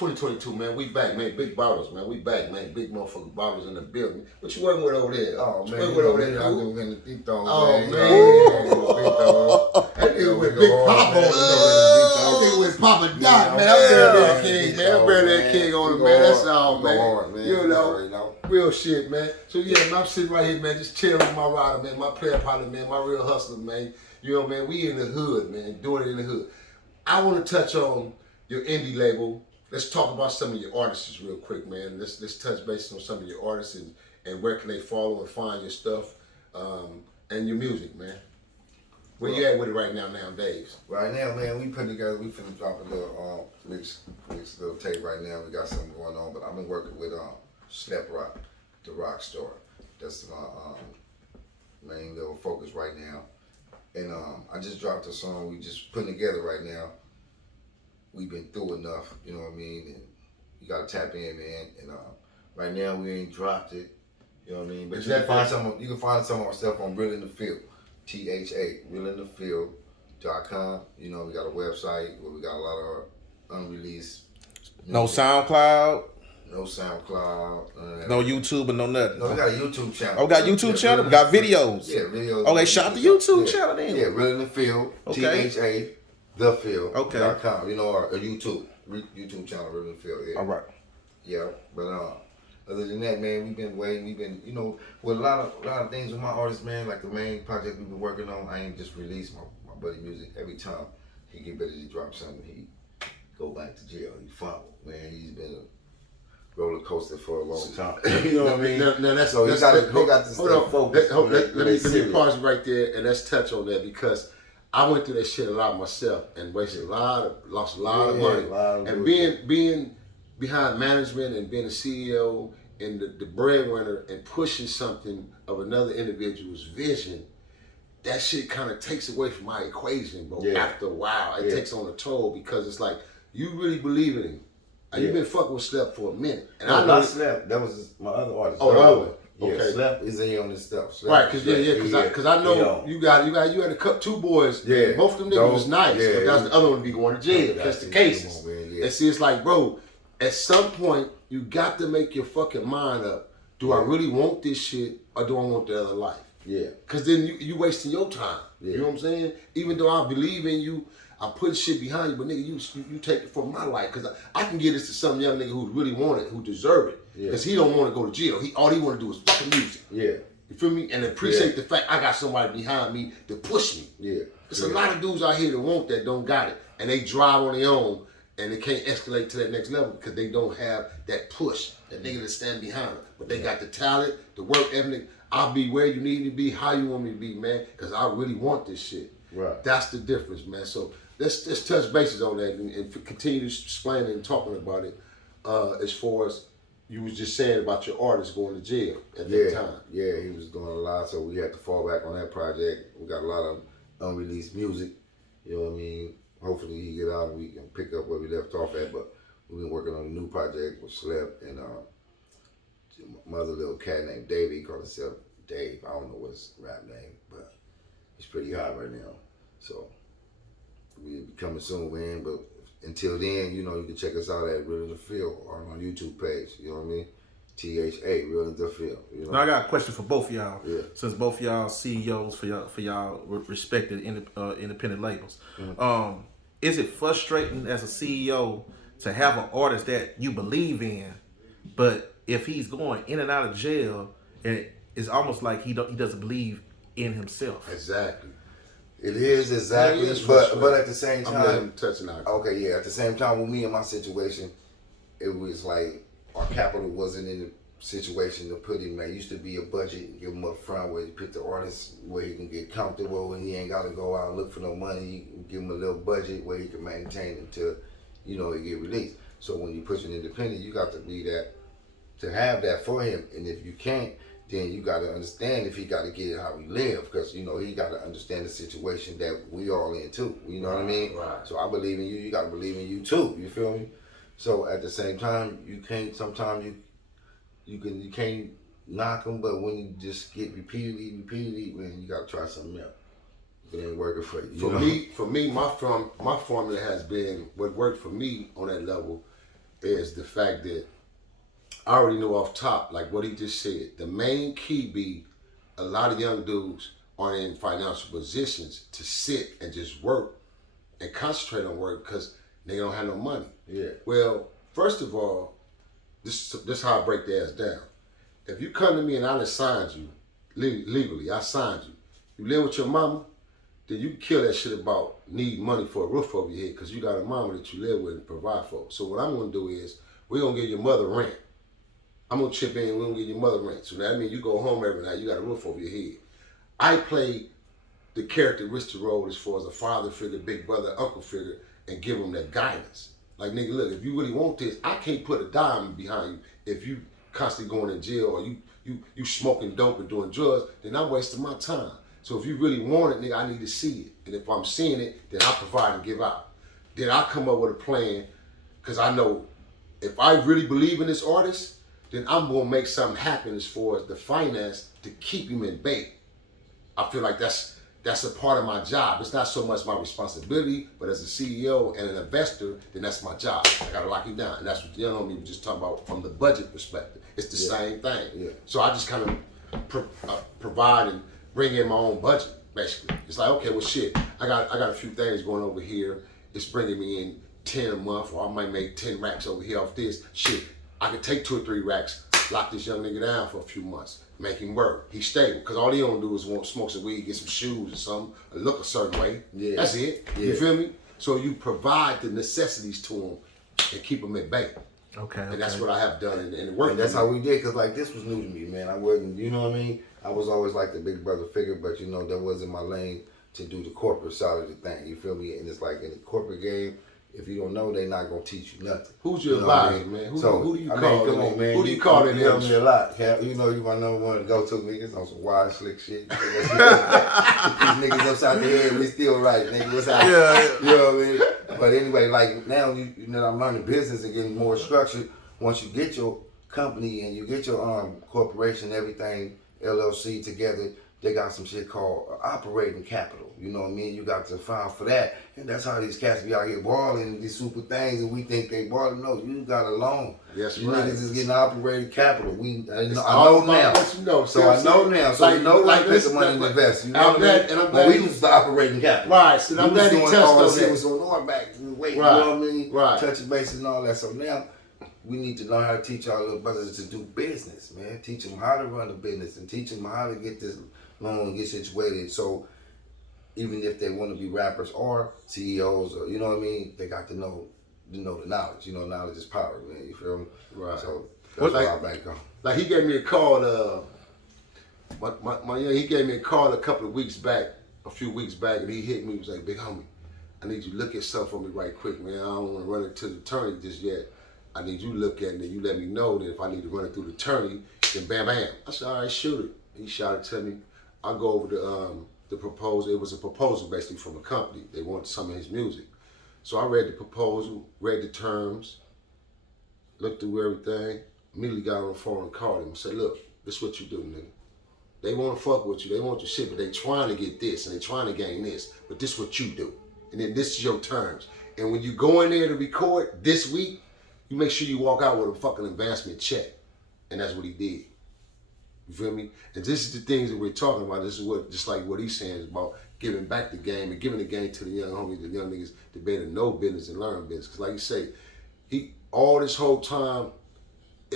man. 2022, man. We back, man. Big bottles, man. We back, man. Big motherfucking bottles in the building. What you working with over there? Oh, man. Working with over there, I'm doing the deep dog. Oh, man. That nigga with Big Papa. That nigga with Papa Doc, man. I'm barely king, man. I'm barely king on it, man. That's all, man. You know, real shit, man. So, yeah, man, I'm sitting right here, man, just chilling with my rider, man, my player partner, man, my real hustler, man. You know, man, we in the hood, man, doing it in the hood. I want to touch on your indie label. Let's talk about some of your artists real quick, man. Let's touch base on some of your artists and where can they follow and find your stuff and your music, man. Where you at with it right now, nowadays? Right now, man, we finna drop a little mix little tape right now. We got something going on, but I've been working with Slep Rock, the rock star. That's my main little focus right now. And I just dropped a song we just putting together right now. We've been through enough, you know what I mean? And you gotta tap in, man. And right now we ain't dropped it, you know what I mean? But you can find some of our stuff on Real in the Field, THA, realinthefield.com. You know, we got a website where we got a lot of unreleased music. No SoundCloud. No SoundCloud. No YouTube and no nothing. No, we got a YouTube channel. Oh, we got a YouTube channel? We got videos. Yeah, videos. Okay, shout out the YouTube channel then. Yeah, Real in the Field, okay. THA, thefield.com. Okay. You know, our YouTube channel, Real in the Field. Yeah. All right. Yeah, but other than that, man, we've been, you know, with a lot of things with my artists, man, like the main project we've been working on, I ain't just released my buddy music. Every time he get ready to drop something, he go back to jail. He fumble, man. He's been a roller coaster for a long time. You know what I mean? Now that's so hold on. Let me pause right there and let's touch on that because I went through that shit a lot myself and wasted lost a lot of money. And being behind management and being a CEO and the breadwinner and pushing something of another individual's vision, that shit kind of takes away from my equation, bro. Yeah. After a while, it takes on a toll because it's like you really believe in him. You've been fucking with Slep for a minute. And I know Slep, that was my other artist. Oh, the other one. Yeah, okay. Slep is in on this stuff. Slep, right, because I know you had a couple two boys. Yeah. Both of them niggas was nice, but that's the other one to be going to jail. That's the cases. And see, it's like, bro, at some point you got to make your fucking mind up. Do I really want this shit or do I want the other life? Yeah. Because then you wasting your time. Yeah. You know what I'm saying? Even though I believe in you, I'm putting shit behind you, but nigga, you take it from my life. Because I can give this to some young nigga who really want it, who deserve it. Because he don't want to go to jail. All he want to do is fucking music. Yeah. You feel me? And appreciate the fact I got somebody behind me to push me. Yeah. There's a lot of dudes out here that want that, don't got it. And they drive on their own and they can't escalate to that next level because they don't have that push, that nigga to stand behind them. But they got the talent, the work ethic. I'll be where you need me to be, how you want me to be, man, because I really want this shit. Right. That's the difference, man. So let's touch bases on that and continue to explain and talking about it as far as you was just saying about your artist going to jail at that time. Yeah, he was doing a lot, so we had to fall back on that project. We got a lot of unreleased music, you know what I mean? Hopefully he get out and we can pick up where we left off at, but we've been working on a new project with Slep and my other little cat named Davey. He called himself Dave. I don't know what his rap name, but he's pretty hot right now. So we'll be coming soon, man. But until then, you know, you can check us out at Real in the Field on our YouTube page. You know what I mean? THA, Real in the Field. You know? Now I got a question for both of y'all. Yeah. Since both y'all CEOs for y'all respected independent labels. Mm-hmm. Is it frustrating as a CEO to have an artist that you believe in, but if he's going in and out of jail, and it's almost like he doesn't believe in himself? Exactly. It is exactly, but at the same time, touching on. Okay, yeah. At the same time, with me and my situation, it was like our capital wasn't in the situation to put him. There used to be a budget, give him up front where you put the artist where he can get comfortable and he ain't got to go out and look for no money. You give him a little budget where he can maintain until, you know, he get released. So when you push an independent, you got to be that, to have that for him. And if you can't, then you got to understand if he got to get it how we live, because, you know, he got to understand the situation that we all in too. You know what I mean? Right. So I believe in you. You got to believe in you too. You feel me? So at the same time, you can't. Sometimes you can't knock them, but when you just get repeatedly, man, you got to try something else. It ain't working for you. For me, my formula has been what worked for me on that level is the fact that I already know off top, like what he just said, the main key be a lot of young dudes aren't in financial positions to sit and just work and concentrate on work because they don't have no money. Yeah. Well, first of all, this is how I break the ass down. If you come to me and I done signed you, legally, I signed you. You live with your mama, then you can kill that shit about needing money for a roof over your head because you got a mama that you live with and provide for. So what I'm gonna do is, we're gonna give your mother rent. I'm gonna chip in, we're gonna give your mother rent. So that means you go home every night, you got a roof over your head. I play the characteristic role as far as a father figure, big brother, uncle figure, and give them that guidance. Like, nigga, look, if you really want this, I can't put a dime behind you if you constantly going in jail or you smoking dope and doing drugs, then I'm wasting my time. So if you really want it, nigga, I need to see it. And if I'm seeing it, then I provide and give out. Then I come up with a plan, because I know if I really believe in this artist, then I'm gonna make something happen as far as the finance to keep him in bait. I feel like that's a part of my job. It's not so much my responsibility, but as a CEO and an investor, then that's my job. I gotta lock him down. And that's what the young homie was just talking about from the budget perspective. It's the same thing. Yeah. So I just kind of provide and bring in my own budget, basically. It's like, okay, well shit, I got a few things going over here. It's bringing me in 10 a month, or I might make 10 racks over here off this. Shit, I could take 2 or 3 racks, lock this young nigga down for a few months, make him work. He's stable, because all he gonna do is want to smoke some weed, get some shoes or something, or look a certain way. Yeah. That's it. Yeah. You feel me? So you provide the necessities to him and keep him at bay. Okay. And that's what I have done, and it worked. And that's how we did, because like this was new to me, man. I wasn't, you know what I mean? I was always like the big brother figure, but you know, that wasn't my lane to do the corporate side of the thing. You feel me? And it's like in the corporate game, if you don't know, they're not gonna teach you nothing. Who's your advisor, man? Who do you call? Come on, man. Who do you call in there? You help me a lot. You know, you my number one to go to niggas on some wild slick shit. These niggas upside the head, we still right, nigga. What's happening? Yeah. You know what I mean? But anyway, like now, you know, I'm learning business and getting more structured. Once you get your company and you get your corporation, everything LLC together, they got some shit called operating capital. You know what I mean? You got to file for that. And that's how these cats be out here balling these super things, and we think they balling. No, you got a loan. Yes, you right. niggas is getting operating capital. I know now. So I know now. So like, we know like this the money to invest. You know what I mean? And I'm glad we was the operating capital. Right. So I'm glad he touched on that. So going back, wait, right. You know what I mean? Right. Touching bases and all that. So now we need to learn how to teach our little brothers to do business, man. Teach them how to run a business and teach them how to get this loan and get situated. So even if they want to be rappers or CEOs, or you know what I mean, they got to know the knowledge. You know, knowledge is power, man. You feel me? Right. So that's where I bank on. Like he gave me a call. He gave me a call a few weeks back, and he hit me. He was like, "Big homie, I need you to look at something for me right quick, man. I don't want to run it to the attorney just yet. I need you to look at it, and you let me know that if I need to run it through the attorney, then bam, bam." I said, "All right, shoot it." He shot it to me. I go over the proposal. It was a proposal basically from a company. They wanted some of his music. So I read the proposal, read the terms, looked through everything, immediately got on the phone and called him and said, "Look, this is what you do, nigga. They want to fuck with you. They want your shit, but they trying to get this and they trying to gain this. But this is what you do. And then this is your terms. And when you go in there to record this week, you make sure you walk out with a fucking advancement check." And that's what he did. You feel me? And this is the things that we're talking about. This is what, just like what he's saying, is about giving back the game and giving the game to the young homies, the young niggas to be able to know business and learn business. Because like you say, all this whole time,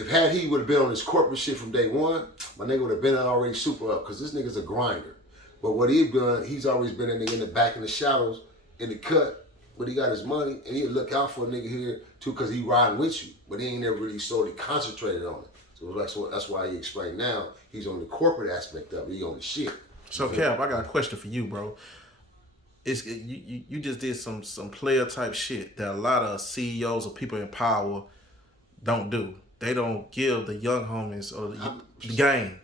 had he would have been on his corporate shit from day one, my nigga would have been already super up, because this nigga's a grinder. But what he's done, he's always been in the back in the shadows, in the cut, but he got his money, and he'll look out for a nigga here too, because he riding with you. But he ain't never really solely concentrated on it. So that's why he explained now he's on the corporate aspect of it. He on the shit. So Cap, I got a question for you, bro. You just did some player type shit that a lot of CEOs or people in power don't do. They don't give the young homies or the game.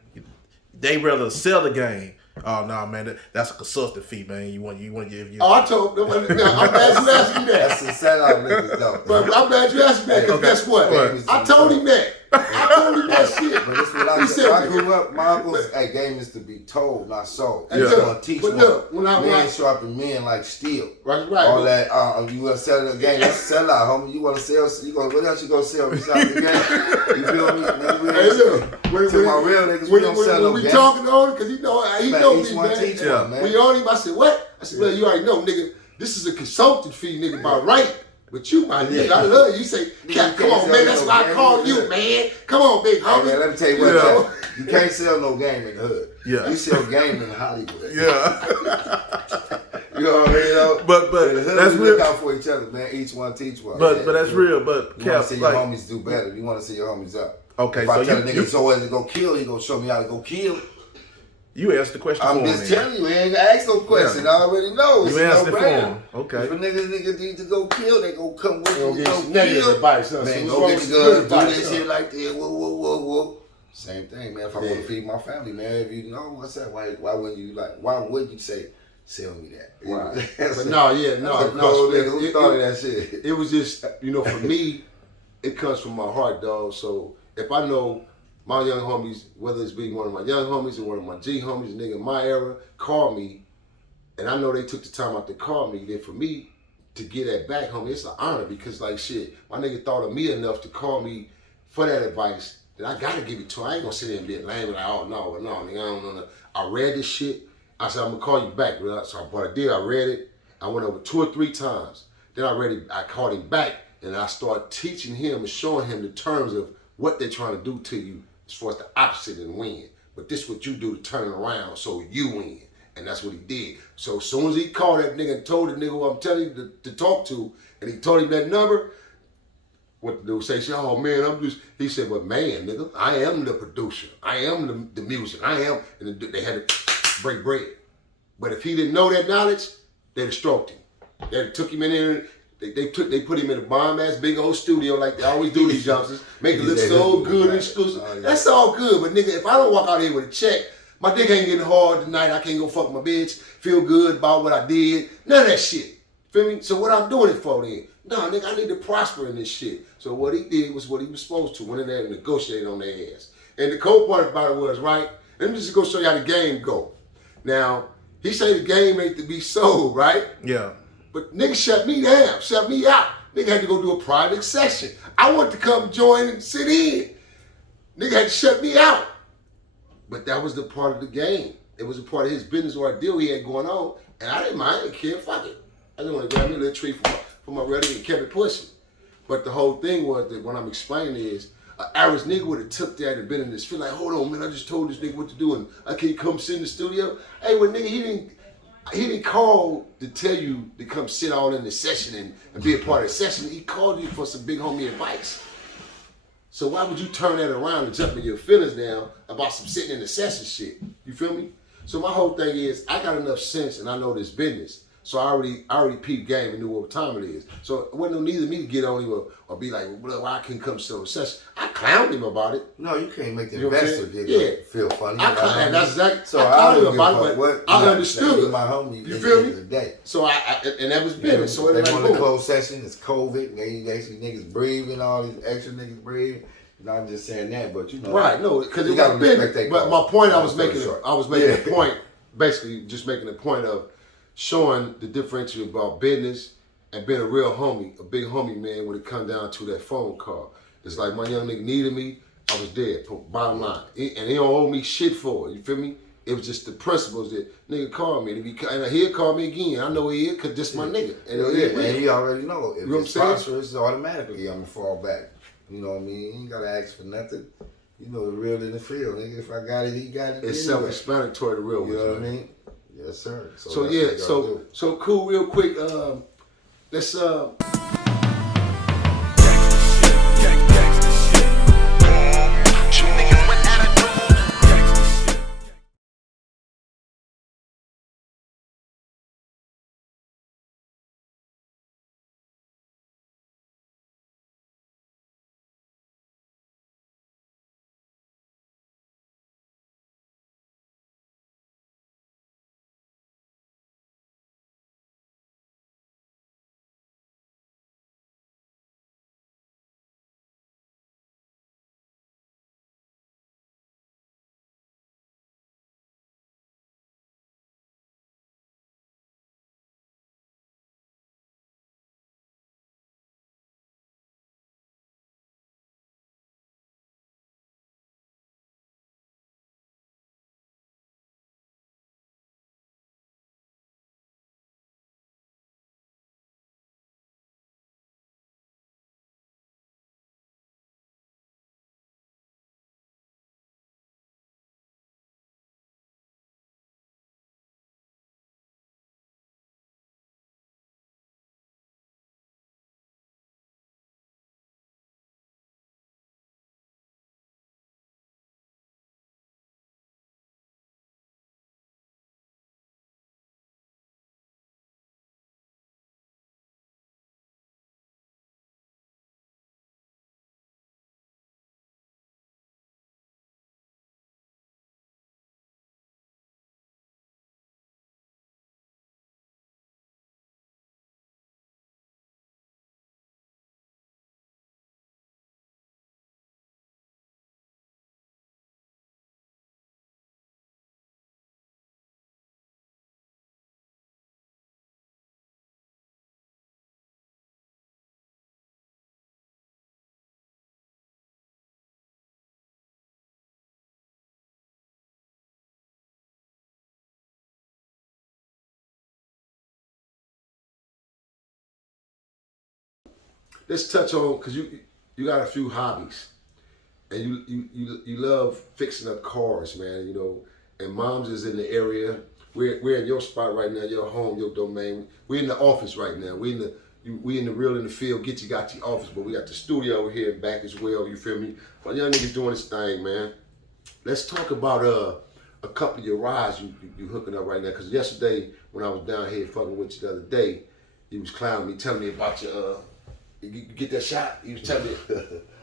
They rather sell the game. Oh no, man, that's a consultant fee, man. You want to give you. Oh, I told them. I'm glad you asked me that. That's a sellout niggas though. But I'm glad you asked me that, because guess what? I told him that. I told him that shit. But that's what I said. When I grew up, my uncles, hey, game is to be told, not sold. Yeah. He's gonna teach But look, men sharpen men like steel. Right. All that, you wanna sell the game, let's sell out, homie. You wanna sell, what else you gonna sell besides the game? You feel me? To my real niggas, we don't sell no game. We talking on it, because he know me, man. Teach one, man. We on him, I said, what? I said, well, you already know, nigga, this is a consultant fee, nigga, by right. But you, my nigga, I love you. You say, come on, man, that's why I call you, man. Come on, big homie. Man, let me tell you what, you can't sell no game in the hood. Yeah. You sell game in Hollywood. Yeah. You know what I mean? But in the hood, that's we real. look out for each other, man. Each one teach one. But that's real. But you want to see your homies do better. You want to see your homies up. Okay, if I tell a nigga so to go kill, he gonna show me how to go kill. You asked the question I'm for just him. telling you, he ain't ask no question. I already know. You asked it for him. Okay. If a nigga need to go kill, they gonna come with you. Go negative advice, huh? Man, go get the gun, do this shit like that. Whoa. Same thing, man. If I want to feed my family, man, if you know what's that, why wouldn't you say, sell me that? Right. But no. Who thought of that shit? It was just, for me, it comes from my heart, dog. So if I know my young homies, whether it's being one of my young homies or one of my G homies, nigga, in my era, call me, and I know they took the time out to call me, then for me to get that back, homie, it's an honor, because like shit, my nigga thought of me enough to call me for that advice that I gotta give it to him. I ain't gonna sit there and be lame like, oh no, nigga, I don't know. I read this shit. I said, I'm gonna call you back, bro. So what I did, I read it. I went over 2 or 3 times. Then I called him back, and I started teaching him and showing him the terms of what they're trying to do to you as far as the opposite and win. But this is what you do to turn it around so you win. And that's what he did. So as soon as he called that nigga and told the nigga what I'm telling you to talk to, and he told him that number, what the dude say, oh man, he said, well man, nigga, I am the producer. I am the music. I am, and they had to break bread. But if he didn't know that knowledge, they'd have stroked him. They'd have took him in there. They put him in a bomb ass big old studio like they always do these youngsters, make it look so good and exclusive. Oh, yeah. That's all good, but nigga, if I don't walk out here with a check, my dick ain't getting hard tonight. I can't go fuck my bitch. Feel good about what I did. None of that shit. Feel me? So what I'm doing it for then? No, nigga, I need to prosper in this shit. So what he did was what he was supposed to. Went in there and negotiated on their ass. And the cold part about it was, right? Let me just go show you how the game go. Now, he say the game ain't to be sold, right? Yeah. But nigga shut me down, shut me out. Nigga had to go do a private session. I wanted to come join and sit in. Nigga had to shut me out. But that was the part of the game. It was a part of his business or deal he had going on. And I didn't mind, I didn't care, fuck it. I just want to grab me a little treat for my ready and kept it pushing. But the whole thing was that what I'm explaining is, an average nigga would have took that and been in this feel like, hold on, man, I just told this nigga what to do and I can't come sit in the studio. Hey, well, nigga, he didn't call to tell you to come sit all in the session and be a part of the session. He called you for some big homie advice. So why would you turn that around and jump in your feelings now about some sitting in the session shit? You feel me? So my whole thing is, I got enough sense and I know this business. So I already peeped game and knew what time it is. So it wasn't no need of me to get on him or be like, well, why I couldn't come to a session. I clowned him about it. No, you can't make the You know investor feel funny. I clowned that's exactly. So I clowned him about it, but I understood it. it. My homie, you feel me? The day. So and that was business. So they like, want to close session. It's COVID. They actually niggas breathing. All these extra niggas breathing. Not just saying that, but you know. Right. No, because it gotta was business. But my point, I was making a point. Basically, just making a point of showing the differential about business and being a real homie, a big homie, man, when it come down to that phone call. It's like my young nigga needed me, I was dead, bottom line. And he don't owe me shit for it, you feel me? It was just the principles that nigga called me. And he'll call me again. I know he is, because this my nigga. And he already know. If it's saying? prosperous, automatically I'm going to fall back. You know what I mean? You ain't got to ask for nothing. You know the real in the field, nigga. If I got it, he got it. It's self-explanatory, the real one. You know what I mean? Yes, sir. So cool, real quick. Let's let's touch on, because you got a few hobbies. And you love fixing up cars, man, you know. And Moms is in the area. We're in your spot right now, your home, your domain. We're in the office right now. We in the real in the field. Got the office, but we got the studio over here back as well. You feel me? But young niggas doing this thing, man. Let's talk about a couple of your rides you hooking up right now. Because yesterday when I was down here fucking with you the other day, you was clowning me, telling me about your you get that shot. He was telling me,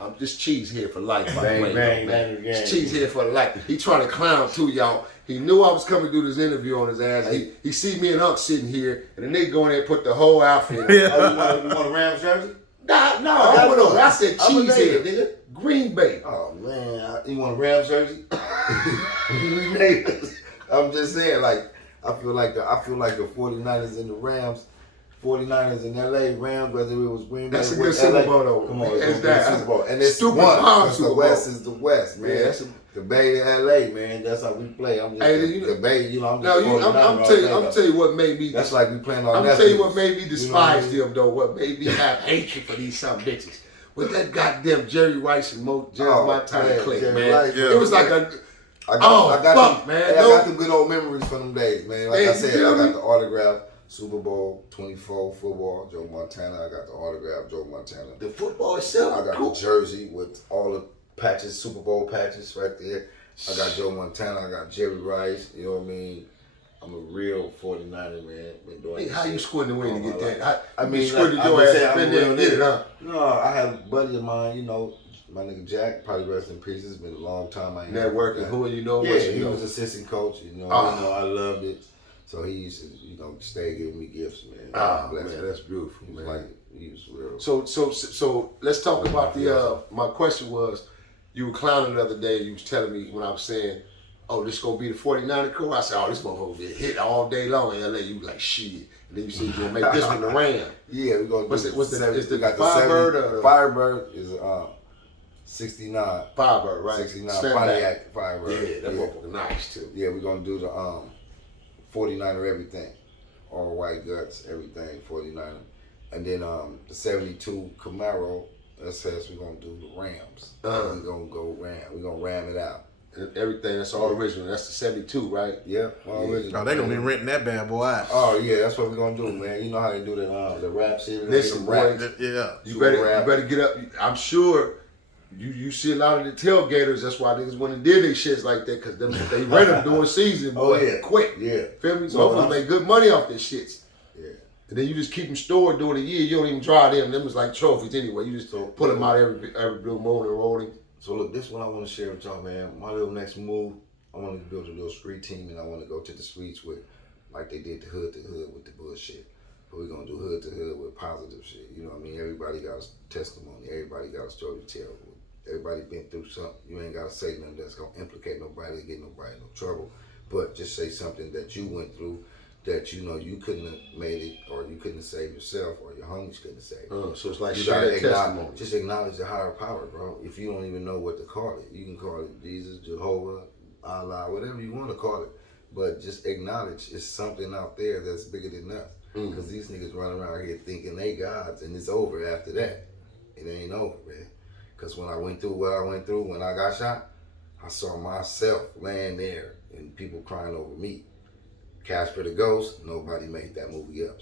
I'm just cheese here for life. By the way, man. It's cheese here for life. He trying to clown too, y'all. He knew I was coming to do this interview on his ass. He see me and Unc sitting here, and then they go in there and put the whole outfit on. Oh, you want a Rams jersey? No, I said cheese here, nigga. Green Bay. Oh man, you want a Rams jersey? I'm just saying, like, I feel like the 49ers and the Rams. 49ers in LA, Rams, whether it was Green Bay. That's a good Super Bowl, though. Come on, it's a Super Bowl. And it's stupid one, because Super the Bowl. West is the West, man. Yeah, the Bay to LA, man. That's how we play. I'm just the Bay, you know. I'm tell you what made me. That's like we playing on. I'm tell you what made me despise them, though. What made me have hatred for these some bitches. With that goddamn Jerry Rice and Jerry Montana click, man. Rice, it was like a. I got them good old memories from them days, man. Like I said, I got the autograph. Super Bowl 24 football, Joe Montana. I got the autograph, Joe Montana. The football itself. I got the jersey with all the patches, Super Bowl patches right there. I got Joe Montana. I got Jerry Rice. You know what I mean? I'm a real 49er, man. Been doing how you squinting away to get that? I mean, squinting your ass been there and get it, huh? No, I have a buddy of mine, you know, my nigga Jack, probably rest in peace. It's been a long time. I ain't networking. Who you know? Yeah, he was assistant coach. You know, I loved it. So he used to, you know, stay giving me gifts, man. Man, that's beautiful, man. Like, he was real. So let's talk about the. My question was, you were clowning the other day. You was telling me when I was saying, "Oh, this gonna be the 49er core." I said, "Oh, this motherfucker get hit all day long in LA." You like shit, and then you said you gonna make this one the Ram. Yeah, we gonna. What's the is the Firebird or Firebird is 69. Firebird, right? 69 Pontiac Firebird. Yeah, that motherfucker nice too. Yeah, we're gonna do the 49er everything, all white guts, everything 49er, and then the 72 Camaro. That says we're gonna do the Rams. We're gonna go Ram. We're gonna ram it out. And everything that's all original. That's the 72, right? Yeah, all original. Oh, they gonna be renting that bad boy out. Oh yeah, that's what we're gonna do, man. You know how they do the rap series. Listen, boy, you better get up. I'm sure. You see a lot of the tailgaters. That's why niggas went and did these shits like that, because they rent them during season, boy. Quick. Yeah. Feel me? So motherfuckers make good money off this shits. Yeah. And then you just keep them stored during the year. You don't even dry them. Them is like trophies anyway. You just put them out every blue moon and rolling. So look, this is what I want to share with y'all, man. My little next move, I want to build a little street team, and I want to go to the streets with, like they did the hood to hood with the bullshit. But we're gonna do hood to hood with positive shit. You know what I mean? Everybody got a testimony. Everybody got a story to tell. Everybody been through something. You ain't gotta say nothing that's gonna implicate nobody, get nobody in no trouble. But just say something that you went through that you know you couldn't have made it, or you couldn't have saved yourself, or your homies couldn't have saved. So it's like you share that testimony. Just acknowledge the higher power, bro. If you don't even know what to call it, you can call it Jesus, Jehovah, Allah, whatever you want to call it. But just acknowledge it's something out there that's bigger than us. Because these niggas run around here thinking they gods, and it's over after that. It ain't over, man. Because when I went through what I went through, when I got shot, I saw myself laying there and people crying over me. Casper the Ghost, nobody made that movie up.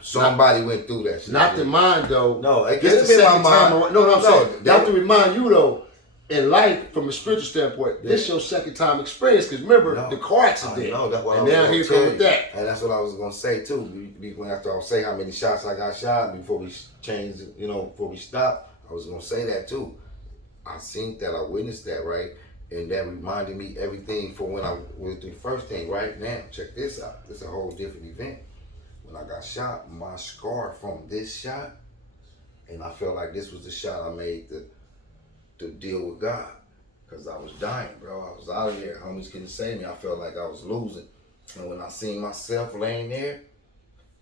Somebody went through that shit. Not to mind, though. No, it this could have been my mind. No, I'm saying. Not to remind you, though, in life, from a spiritual standpoint, this is your second time experience. Because remember, the car accident. That's what and now here come with that. And that's what I was going to say, too. After I say how many shots I got shot, before we changed, before we stopped, I was gonna say that too. I seen that, I witnessed that, right? And that reminded me everything from when I went through the first thing. Right now, check this out. This is a whole different event. When I got shot, my scar from this shot, and I felt like this was the shot I made to deal with God. Because I was dying, bro. I was out of there. Homies couldn't save me. I felt like I was losing. And when I seen myself laying there,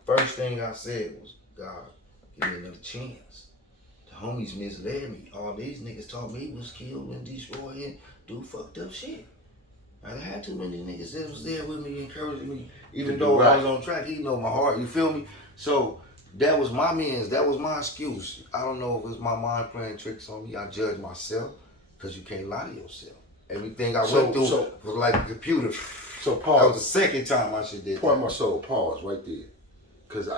first thing I said was, God, give me another chance. Homies misled me. All these niggas taught me was killed and destroyed and do fucked up shit. I had too many niggas that was there with me, encouraging me. Even though I was on track, he know my heart, you feel me? So that was my means. That was my excuse. I don't know if it was my mind playing tricks on me. I judge myself because you can't lie to yourself. Everything I went through was like a computer. So pause. That was the second time I should did that. Part of my soul, pause right there. Because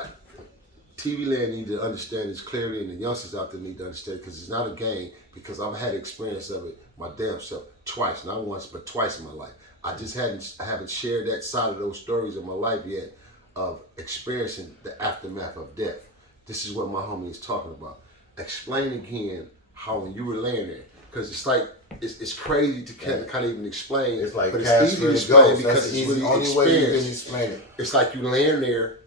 TV land need to understand this clearly, and the youngsters out there need to understand, because it's not a game, because I've had experience of it my damn self twice, not once, but twice in my life. I haven't shared that side of those stories in my life yet of experiencing the aftermath of death. This is what my homie is talking about. Explain again how when you were laying there, because it's like, it's crazy to kind of even explain. It's like, but it's easy to explain because it's it's really only way you can experience. explain it. It's like you laying there,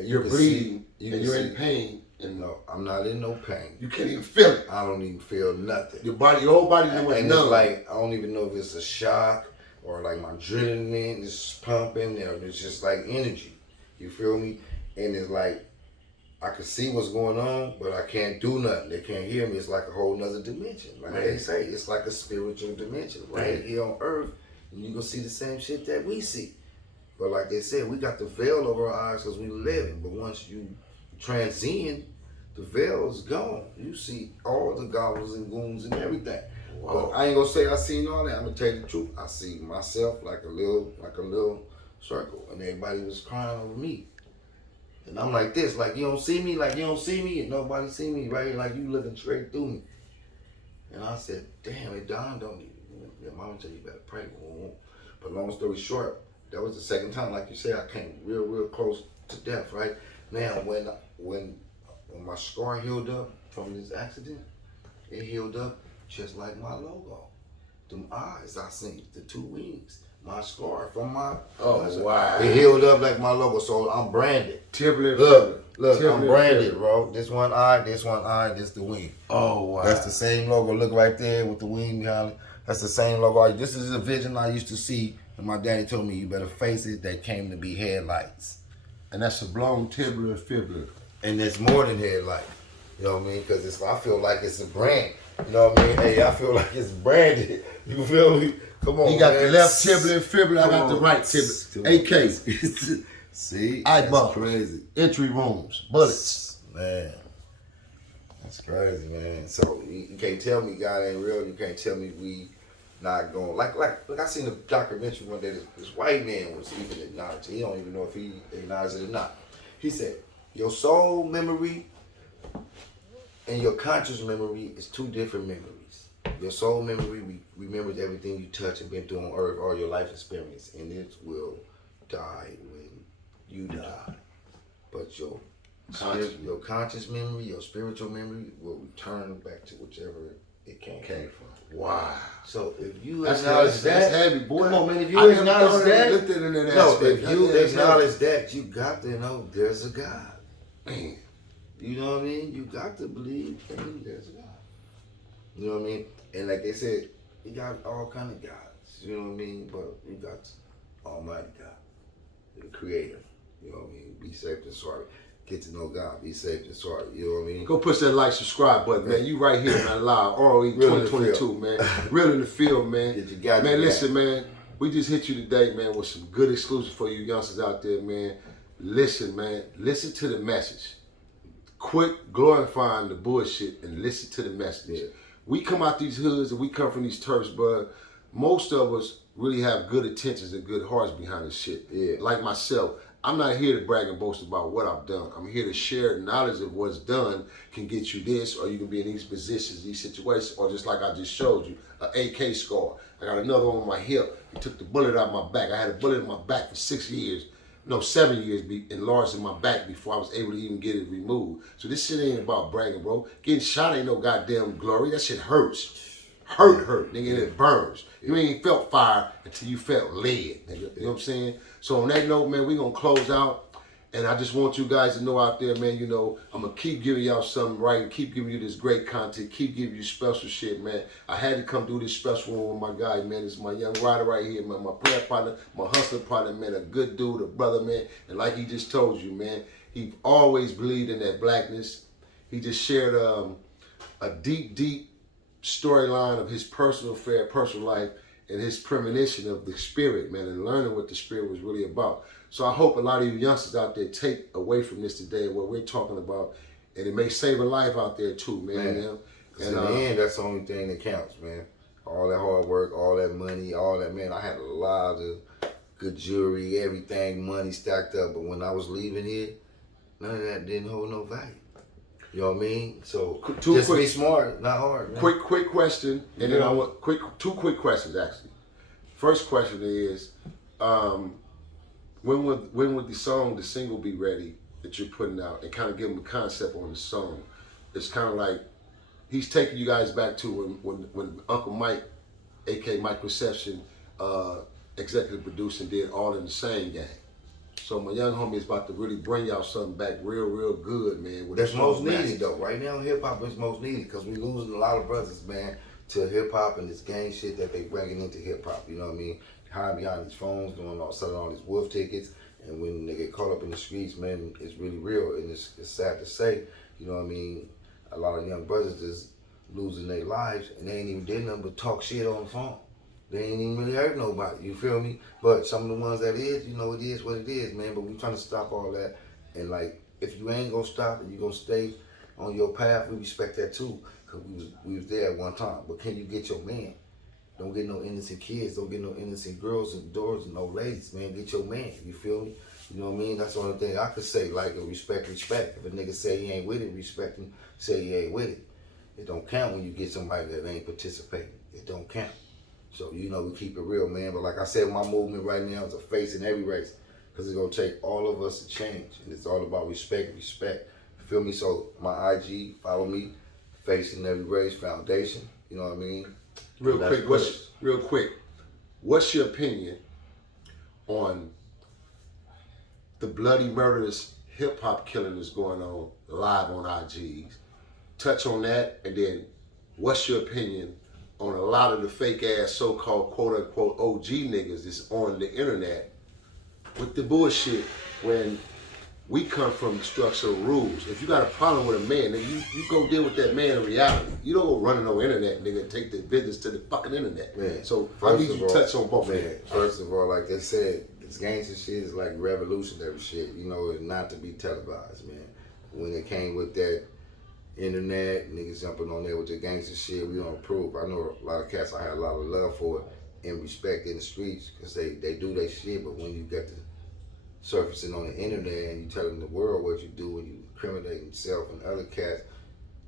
you're bleeding, and you're in pain. And no, I'm not in no pain. You can't even feel it. I don't even feel nothing. Your whole body went and numb. It's like, I don't even know if it's a shock or like my adrenaline is pumping, or it's just like energy. You feel me? And it's like, I can see what's going on, but I can't do nothing. They can't hear me. It's like a whole nother dimension. Like they say, it's like a spiritual dimension. Right here on earth, and you gonna see the same shit that we see. But like they said, we got the veil over our eyes because we living. But once you transcend, the veil is gone. You see all the goblins and goons and everything. Wow. But I ain't gonna say I seen all that. I'm gonna tell you the truth. I see myself like a little circle, and everybody was crying over me. And I'm like this, like you don't see me, and nobody see me, right? Like you looking straight through me. And I said, damn, it dawned on me. Your mama tell you better pray. But long story short, that was the second time, like you said, I came real close to death, right? Man, when my scar healed up from this accident, it healed up just like my logo. Them eyes I seen, the two wings, my scar from my wow. It healed up like my logo, so I'm branded. Look, I'm branded, bro. This one eye, this the wing. Oh wow. That's the same logo. Look right there with the wing behind it. That's the same logo. This is a vision I used to see, and my daddy told me, you better face it, that came to be headlights. And that's a blown tibular and fibula. And it's more than headlight. You know what I mean? Because I feel like it's a brand. You know what I mean? Hey, I feel like it's branded. You feel me? Come on, He got man. the left tibular and fibula, I got the right tibular. AK. See? Eye That's bump. crazy. Entry wounds. Bullets. Man. That's crazy, man. So you can't tell me God ain't real. You can't tell me we not going. Like I seen a documentary one day. This white man was even acknowledged. He don't even know if he acknowledged it or not. He said, your soul memory and your conscious memory is two different memories. Your soul memory remembers everything you touch and been through on earth, all your life experience, and it will die when you die. But your conscious memory, your spiritual memory will return back to whichever it came from. Wow. So if you That's acknowledge that, heavy, boy. come on, man. If you acknowledge that, if you acknowledge that, you got to know there's a God. Man. You know what I mean? You got to believe that there's a God. You know what I mean? And like they said, you got all kind of gods. You know what I mean? But you got Almighty God, the Creator. You know what I mean? Be safe and sorry. Get to know God. Be safe and sorry. You know what I mean? Go push that like, subscribe button, man. You right here, man, live. R.O.E 2022, man. Real in the field, man. Man, listen, man. We just hit you today, man, with some good exclusive for you youngsters out there, man. Listen, man. Listen to the message. Quit glorifying the bullshit and listen to the message. Yeah. We come out these hoods and we come from these turfs, but most of us really have good intentions and good hearts behind this shit. Yeah. Like myself, I'm not here to brag and boast about what I've done. I'm here to share knowledge of what's done can get you this, or you can be in these positions, these situations, or just like I just showed you, an AK scar. I got another one on my hip. He took the bullet out of my back. I had a bullet in my back for 7 years enlarged in my back before I was able to even get it removed. So this shit ain't about bragging, bro. Getting shot ain't no goddamn glory. That shit hurts. Hurt, nigga, and it burns. You ain't felt fire until you felt lead, nigga. You know what I'm saying? So on that note, man, we gonna close out. And I just want you guys to know out there, man, you know, I'm gonna keep giving y'all something right and keep giving you this great content, keep giving you special shit, man. I had to come do this special one with my guy, man. This is my young rider right here, man, my prayer partner, my hustler partner, man, a good dude, a brother, man. And like he just told you, man, he always believed in that blackness. He just shared a deep storyline of his personal affair, personal life, and his premonition of the spirit, man, and learning what the spirit was really about. So I hope a lot of you youngsters out there take away from this today what we're talking about, and it may save a life out there too, man. And in the end, that's the only thing that counts, man. All that hard work, all that money, all that, man. I had a lot of good jewelry, everything, money stacked up, but when I was leaving here, none of that didn't hold no value. You know what I mean? So just be smart, not hard. Man. Quick question, and then I want two quick questions actually. First question is, when would the single be ready that you're putting out, and kind of give them a concept on the song? It's kind of like he's taking you guys back to when Uncle Mike, aka Mike Perception, executive produced and did All in the Same Gang. So my young homie is about to really bring y'all something back real good, man. That's most needed though. Right now, hip hop is most needed because we losing a lot of brothers, man, to hip hop and this gang shit that they bringing into hip hop. You know what I mean? Hiding behind these phones, selling all these wolf tickets, and when they get caught up in the streets, man, it's really real, and it's sad to say. You know what I mean? A lot of young brothers just losing their lives, and they ain't even did nothing but talk shit on the phone. They ain't even really hurt nobody, you feel me? But some of the ones that is, you know, it is what it is, man. But we trying to stop all that. And like, if you ain't gonna stop and you gonna stay on your path, we respect that too. Cause we was there at one time. But can you get your man? Don't get no innocent kids, don't get no innocent girls and daughters and no ladies, man. Get your man, you feel me? You know what I mean? That's the only thing I could say, like respect. If a nigga say he ain't with it, respect him, say he ain't with it. It don't count when you get somebody that ain't participating. It don't count. So, you know, we keep it real, man. But like I said, my movement right now is a face in every race. Because it's going to take all of us to change. And it's all about respect. You feel me? So, my IG, follow me, Face in Every Race Foundation. You know what I mean? Real quick, what's your opinion on the bloody murderous hip-hop killing that's going on live on IGs? Touch on that, and then what's your opinion on a lot of the fake-ass so-called quote-unquote OG niggas that's on the internet with the bullshit when we come from structural rules. If you got a problem with a man, then you go deal with that man in reality. You don't go running on internet, nigga, and take the business to the fucking internet. Man, so I need you to touch on both of them. First of all, like they said, this gangster shit is like revolutionary shit, you know, and not to be televised, man. When it came with that internet, niggas jumping on there with the gangster shit, we don't approve. I know a lot of cats, I had a lot of love for it and respect in the streets because they do their shit, but when you get to surfacing on the internet and you telling the world what you do and you incriminating yourself and other cats,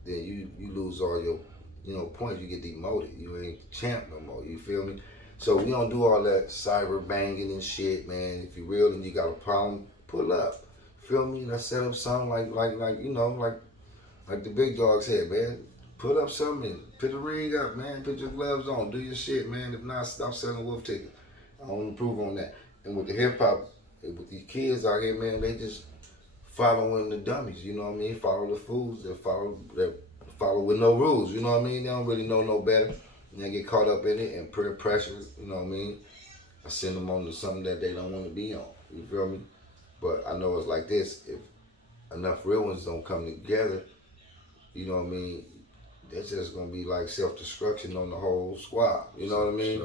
then you lose all your, you know, points. You get demoted. You ain't champ no more. You feel me? So we don't do all that cyber banging and shit, man. If you real and you got a problem, pull up. Feel me? Let's set up something like you know, like the big dog said, man. Put up something and put the ring up, man. Put your gloves on. Do your shit, man. If not, stop selling wolf tickets. I don't approve on that. And with the hip hop, with these kids out here, man, they just following the dummies, you know what I mean? Follow the fools that follow with no rules, you know what I mean? They don't really know no better. And they get caught up in it and peer pressure, you know what I mean? I send them on to something that they don't want to be on, you feel me? But I know it's like this, if enough real ones don't come together, you know what I mean? That's just gonna be like self-destruction on the whole squad, you know what I mean?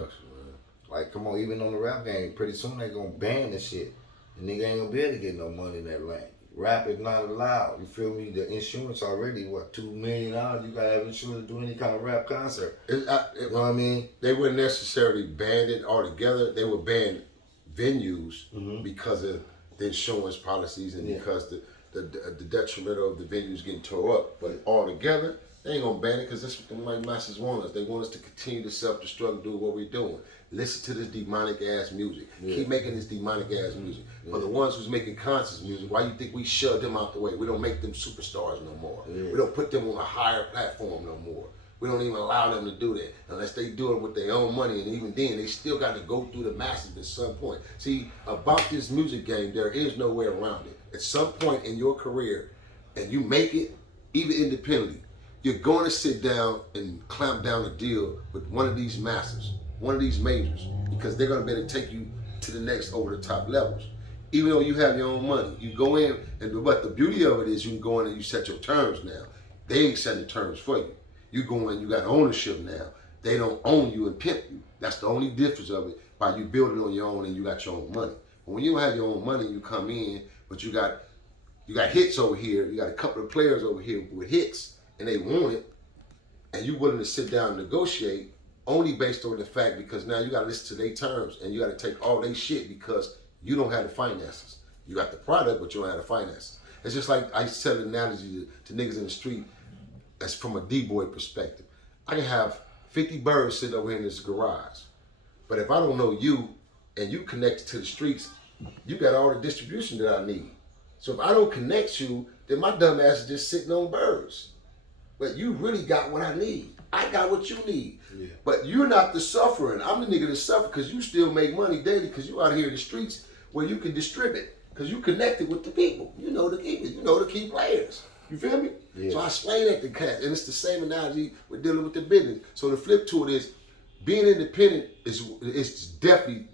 Like, come on, even on the rap game, pretty soon they gonna ban this shit. And nigga ain't gonna be able to get no money in that lane. Rap is not allowed, you feel me? The insurance already, what, $2 million? You gotta have insurance to do any kind of rap concert. You know what I mean? They wouldn't necessarily ban it altogether. They would ban venues because of the insurance policies and because the detriment of the venues getting tore up. But altogether, they ain't gonna ban it because that's what the white masses want us. They want us to continue to self-destruct, do what we're doing. Listen to this demonic ass music. Keep making this demonic ass music. For the ones who's making conscious music, why you think we shut them out the way? We don't make them superstars no more. We don't put them on a higher platform no more. We don't even allow them to do that unless they do it with their own money, and even then, they still got to go through the masses at some point. See, about this music game, there is no way around it. At some point in your career, and you make it, even independently, you're going to sit down and clamp down a deal with one of these masters, one of these majors, because they're going to be able to take you to the next over the top levels. Even though you have your own money, you go in, but the beauty of it is you can go in and you set your terms now. They ain't setting terms for you. You go in, you got ownership now. They don't own you and pimp you. That's the only difference of it, by you building on your own and you got your own money. But when you don't have your own money, you come in, but you got hits over here, you got a couple of players over here with hits, and they want it, and you willing to sit down and negotiate only based on the fact because now you got to listen to their terms and you got to take all their shit because you don't have the finances. You got the product, but you don't have the finances. It's just like I used to tell the analogy to niggas in the street, that's from a D-boy perspective. I can have 50 birds sitting over here in this garage, but if I don't know you and you connected to the streets, you got all the distribution that I need. So if I don't connect you, then my dumb ass is just sitting on birds. But you really got what I need. I got what you need. Yeah. But you're not the suffering. I'm the nigga that suffer because you still make money daily because you out here in the streets where you can distribute because you connected with the people. You know the people. You know the key players. You feel me? Yeah. So I explain that to cats, and it's the same analogy with dealing with the business. So the flip to it is being independent is definitely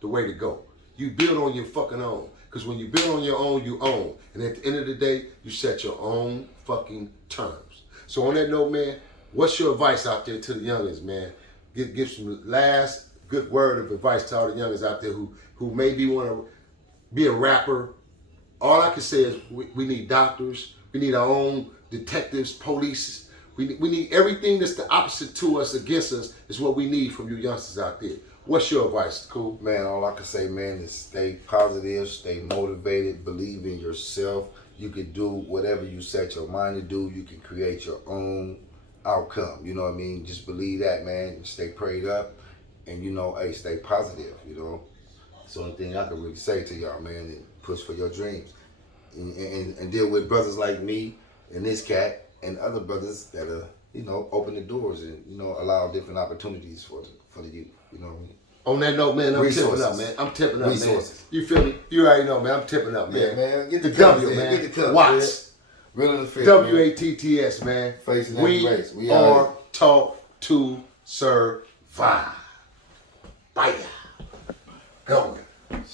the way to go. You build on your fucking own. Because when you build on your own, you own. And at the end of the day, you set your own fucking terms. So on that note, man, what's your advice out there to the youngins, man? Give some last good word of advice to all the youngins out there who maybe want to be a rapper. All I can say is we need doctors. We need our own detectives, police. We need everything that's the opposite to us, against us, is what we need from you youngsters out there. What's your advice, Cool? Man, all I can say, man, is stay positive, stay motivated, believe in yourself. You can do whatever you set your mind to do. You can create your own outcome. You know what I mean? Just believe that, man. Stay prayed up, and hey, stay positive. It's the only thing I can really say to y'all, man. And push for your dreams, and deal with brothers like me and this cat and other brothers that are, open the doors and allow different opportunities for the youth. You know what I mean? On that note, man, I'm tipping up, man. I'm tipping up, Resources. Man. You feel me? You already know, man. I'm tipping up, man. Yeah, man. Get the W, man. Get the cup, Watts. Real in the field. WATTS, man. Facing we race. We are taught to survive. Bye. Go.